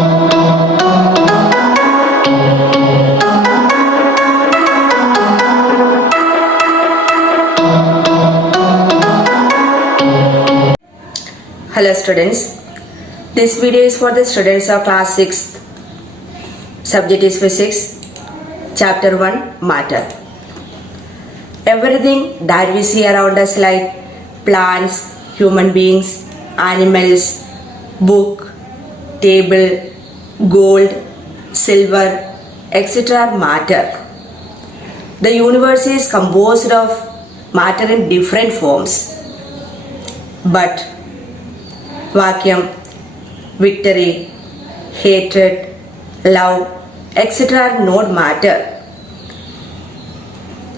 Hello students, this video is for the students of class 6th. Subject is physics, chapter 1 matter. Everything that we see around us like plants, human beings, animals, book, table, gold, silver, etc. are matter. The universe is composed of matter in different forms. But vacuum, victory, hatred, love, etc. are not matter.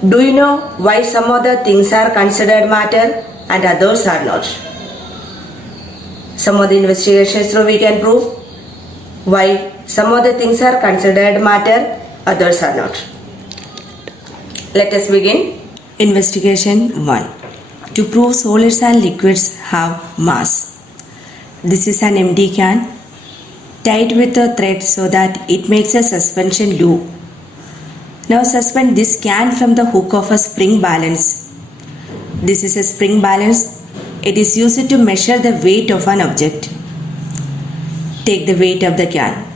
Do you know why some of the things are considered matter and others are not? Some of the investigations through we can prove why some of the things are considered matter, others are not. Let us begin. Investigation 1. To prove solids and liquids have mass. This is an empty can tied with a thread so that it makes a suspension loop. Now suspend this can from the hook of a spring balance. This is a spring balance. It is used to measure the weight of an object. Take the weight of the can.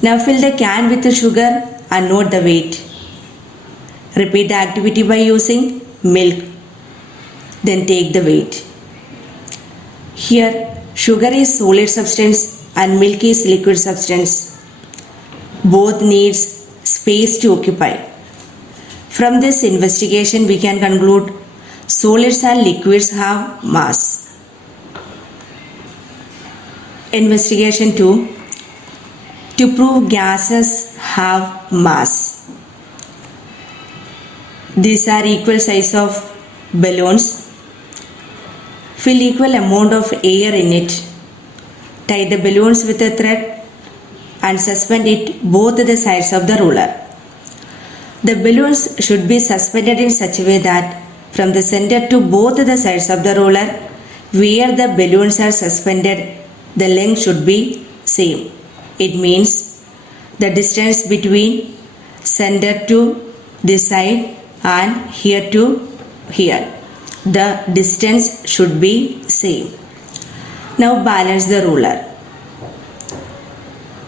Now fill the can with the sugar and note the weight. Repeat the activity by using milk. Then take the weight. Here, sugar is solid substance and milk is liquid substance. Both needs space to occupy. From this investigation, we can conclude solids and liquids have mass. Investigation 2. To prove gases have mass. These are equal size of balloons. Fill equal amount of air in it. Tie the balloons with a thread and suspend it both the sides of the roller. The balloons should be suspended in such a way that from the center to both the sides of the roller where the balloons are suspended, the length should be same. It means the distance between center to this side and here to here. The distance should be same. Now balance the ruler.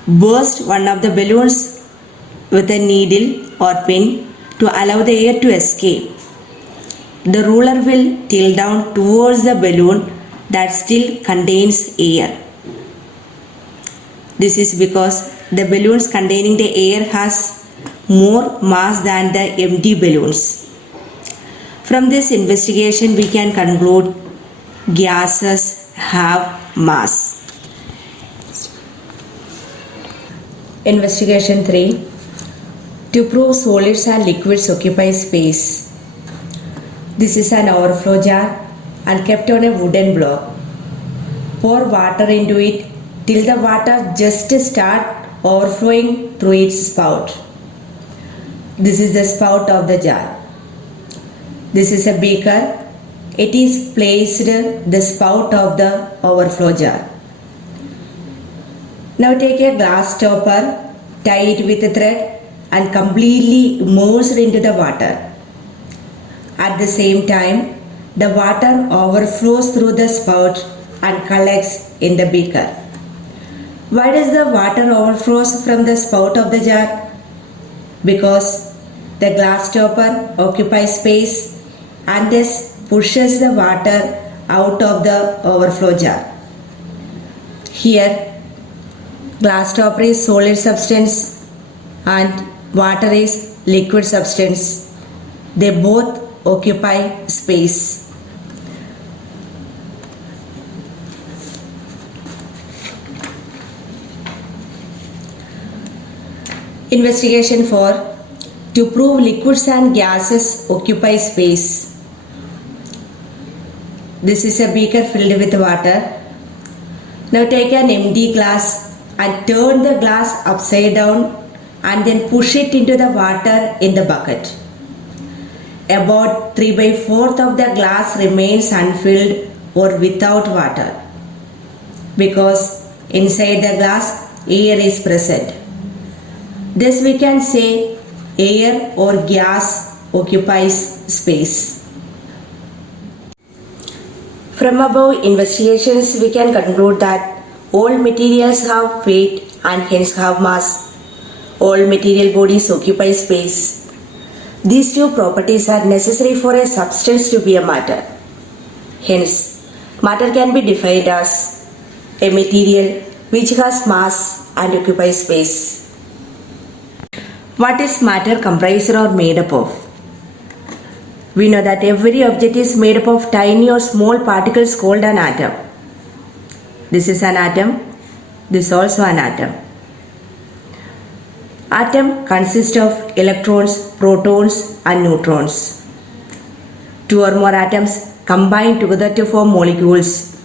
Burst one of the balloons with a needle or pin to allow the air to escape. The ruler will tilt down towards the balloon that still contains air. This is because the balloons containing the air has more mass than the empty balloons. From this investigation, we can conclude gases have mass. Investigation 3. To prove solids and liquids occupy space. This is an overflow jar and kept on a wooden block. Pour water into it till the water just start overflowing through its spout. This is the spout of the jar. This is a beaker. It is placed the spout of the overflow jar. Now take a glass stopper, tie it with a thread and completely immerse it into the water. At the same time, the water overflows through the spout and collects in the beaker. Why does the water overflows from the spout of the jar? Because the glass stopper occupies space and thus pushes the water out of the overflow jar. Here, glass stopper is solid substance and water is liquid substance. They both occupy space. Investigation 4. To prove liquids and gases occupy space. This is a beaker filled with water. Now take an empty glass and turn the glass upside down and then push it into the water in the bucket. About 3/4 of the glass remains unfilled or without water because inside the glass air is present. Thus we can say air or gas occupies space. From above investigations we can conclude that all materials have weight and hence have mass. All material bodies occupy space. These two properties are necessary for a substance to be a matter. Hence, matter can be defined as a material which has mass and occupies space. What is matter comprised or made up of? We know that every object is made up of tiny or small particles called an atom. This is an atom. This is also an atom. Atom consists of electrons, protons and neutrons. Two or more atoms combine together to form molecules.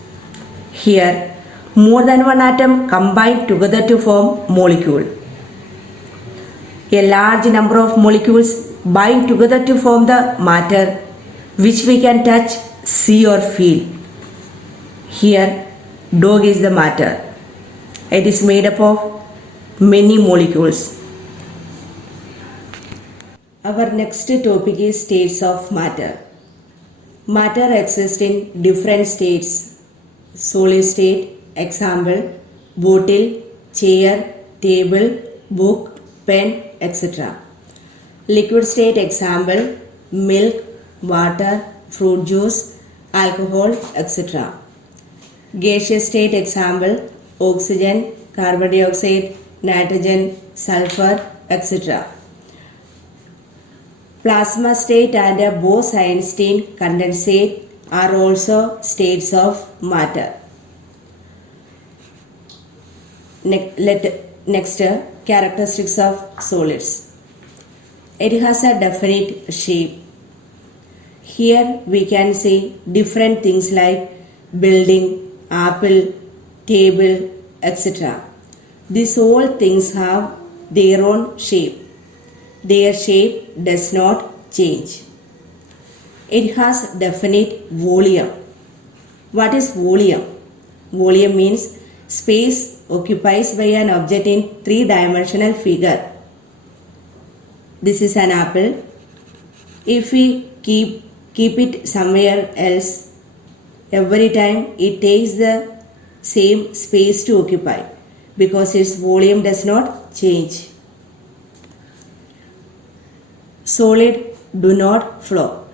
Here, more than one atom combine together to form molecule. A large number of molecules bind together to form the matter which we can touch, see or feel. Here, dog is the matter. It is made up of many molecules. Our next topic is states of matter. Matter exists in different states. Solid state, example, bottle, chair, table, book, pen, etc. Liquid state, example, milk, water, fruit juice, alcohol, etc. Gaseous state, example, oxygen, carbon dioxide, nitrogen, sulfur, etc. Plasma state and Bose-Einstein condensate are also states of matter. Next, characteristics of solids. It has a definite shape. Here we can see different things like building, apple, table, etc. These all things have their own shape. Their shape does not change. It has definite volume. What is volume? Volume means space occupied by an object in three-dimensional figure. This is an apple. If we keep it somewhere else, every time it takes the same space to occupy because its volume does not change. Solid do not flow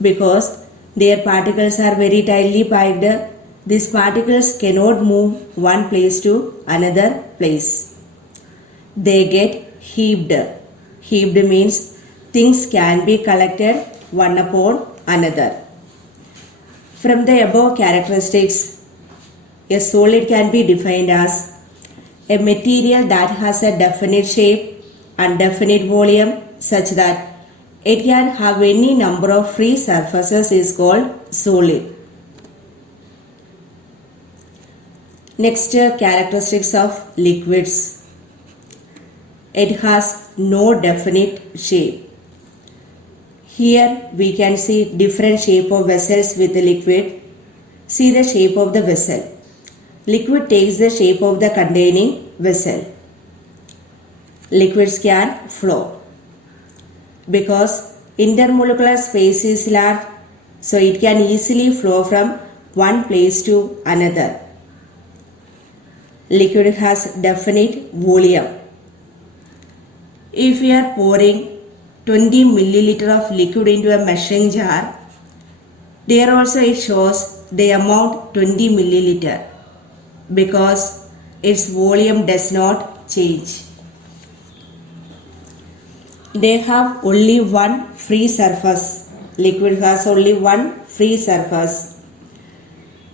because their particles are very tightly packed. These particles cannot move one place to another place. They get heaped. Heaped means things can be collected one upon another. From the above characteristics, a solid can be defined as a material that has a definite shape and definite volume such that it can have any number of free surfaces is called solid. Next, characteristics of liquids. It has no definite shape. Here we can see different shape of vessels with the liquid. See the shape of the vessel. Liquid takes the shape of the containing vessel. Liquids can flow because intermolecular space is large, so it can easily flow from one place to another. Liquid has definite volume. If we are pouring 20 milliliter of liquid into a measuring jar, there also it shows the amount 20 milliliter because its volume does not change. They have only one free surface. Liquid has only one free surface.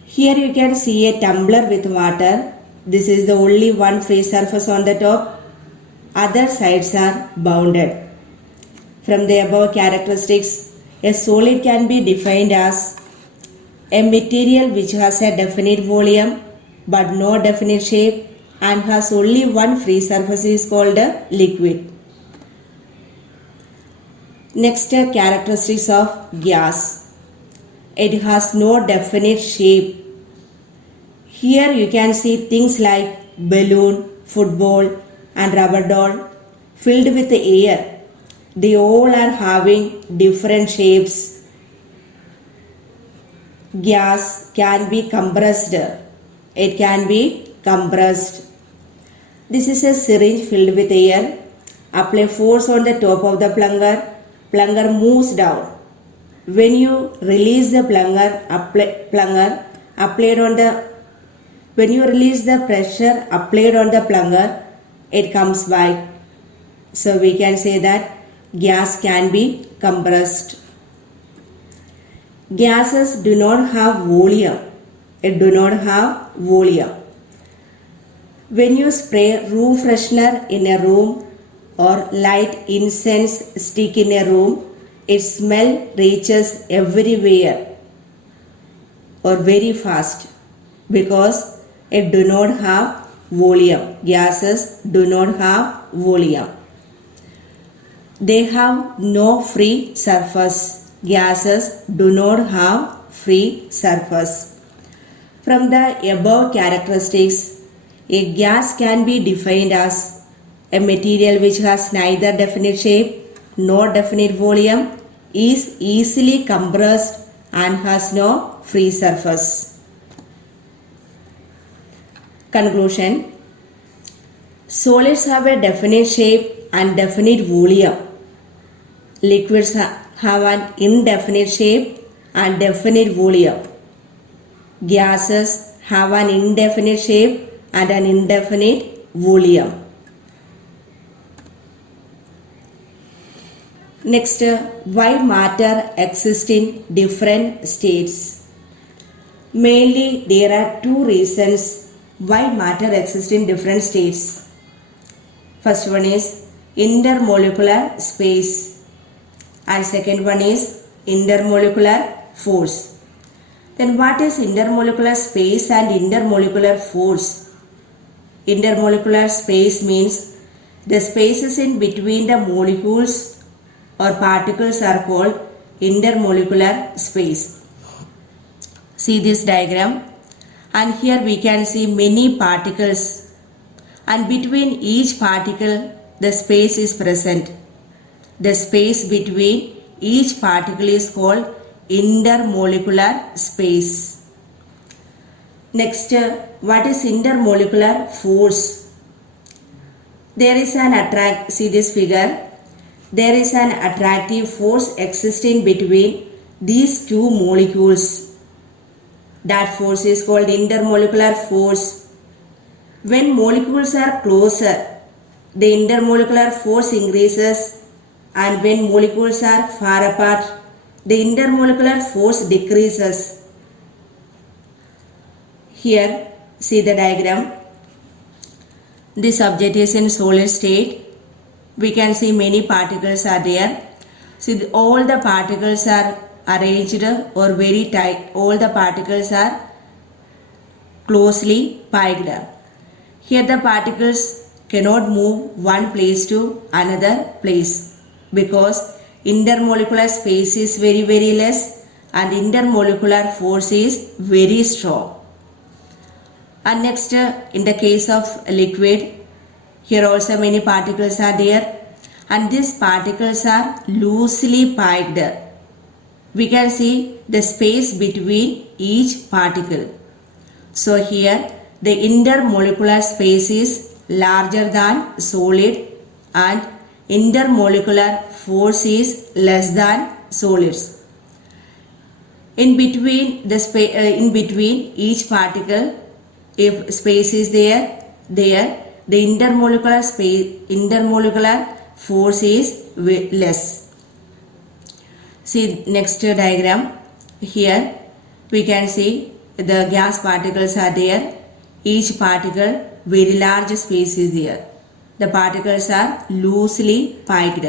Here you can see a tumbler with water. This is the only one free surface on the top. Other sides are bounded. From the above characteristics, a solid can be defined as a material which has a definite volume but no definite shape and has only one free surface is called a liquid. Next, characteristics of gas. It has no definite shape. Here you can see things like balloon, football and rubber doll filled with air. They all are having different shapes. Gas can be compressed. It can be compressed. This is a syringe filled with air. Apply force on the top of the plunger. Plunger moves down. When you release the when you release the pressure applied on the plunger, it comes back. So we can say that gas can be compressed. Gases do not have volume. It do not have volume. When you spray room freshener in a room or light incense stick in a room, its smell reaches everywhere or very fast because it do not have volume. Gases do not have volume. They have no free surface. Gases do not have free surface. From the above characteristics, a gas can be defined as a material which has neither definite shape nor definite volume, is easily compressed and has no free surface. Conclusion: solids have a definite shape and definite volume. Liquids have an indefinite shape and definite volume. Gases have an indefinite shape and an indefinite volume. Next, why matter exists in different states? Mainly, there are two reasons why matter exists in different states. First one is intermolecular space, and second one is intermolecular force. Then what is intermolecular space and intermolecular force? Intermolecular space means the spaces in between the molecules or particles are called intermolecular space. See this diagram, and here we can see many particles, and between each particle the space is present. The space between each particle is called intermolecular space. Next, what is intermolecular force? There is an see this figure. There is an attractive force existing between these two molecules. That force is called intermolecular force. When molecules are closer, the intermolecular force increases, and when molecules are far apart, the intermolecular force decreases. Here, see the diagram. This object is in solid state. We can see many particles are there. See, all the particles are arranged or very tight. All the particles are closely packed. Here the particles cannot move one place to another place because intermolecular space is very less and intermolecular force is very strong. And next, in the case of liquid, here also many particles are there, and these particles are loosely packed. We can see the space between each particle. So here the intermolecular space is larger than solid and intermolecular force is less than solids. In between each particle, if space is there, the intermolecular force is less. See next diagram. Here we can see the gas particles are there. Each particle very large space is there. The particles are loosely packed,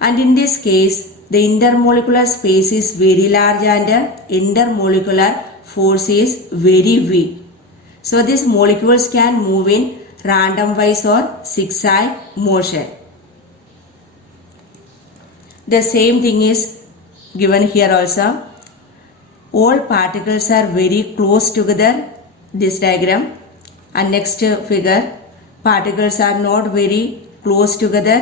and in this case the intermolecular space is very large and intermolecular force is very weak. So these molecules can move in random wise or zigzag motion. The same thing is given here also. All particles are very close together, this diagram. And next figure, particles are not very close together,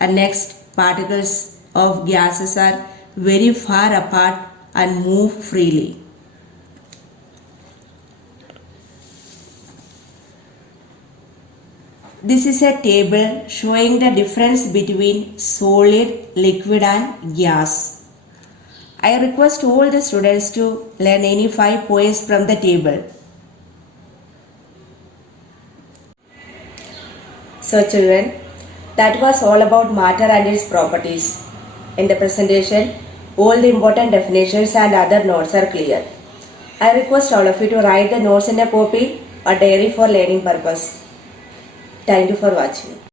and next particles of gases are very far apart and move freely. This is a table showing the difference between solid, liquid and gas. I request all the students to learn any 5 points from the table. So children, that was all about matter and its properties. In the presentation, all the important definitions and other notes are clear. I request all of you to write the notes in a copy or diary for learning purpose. Thank you for watching.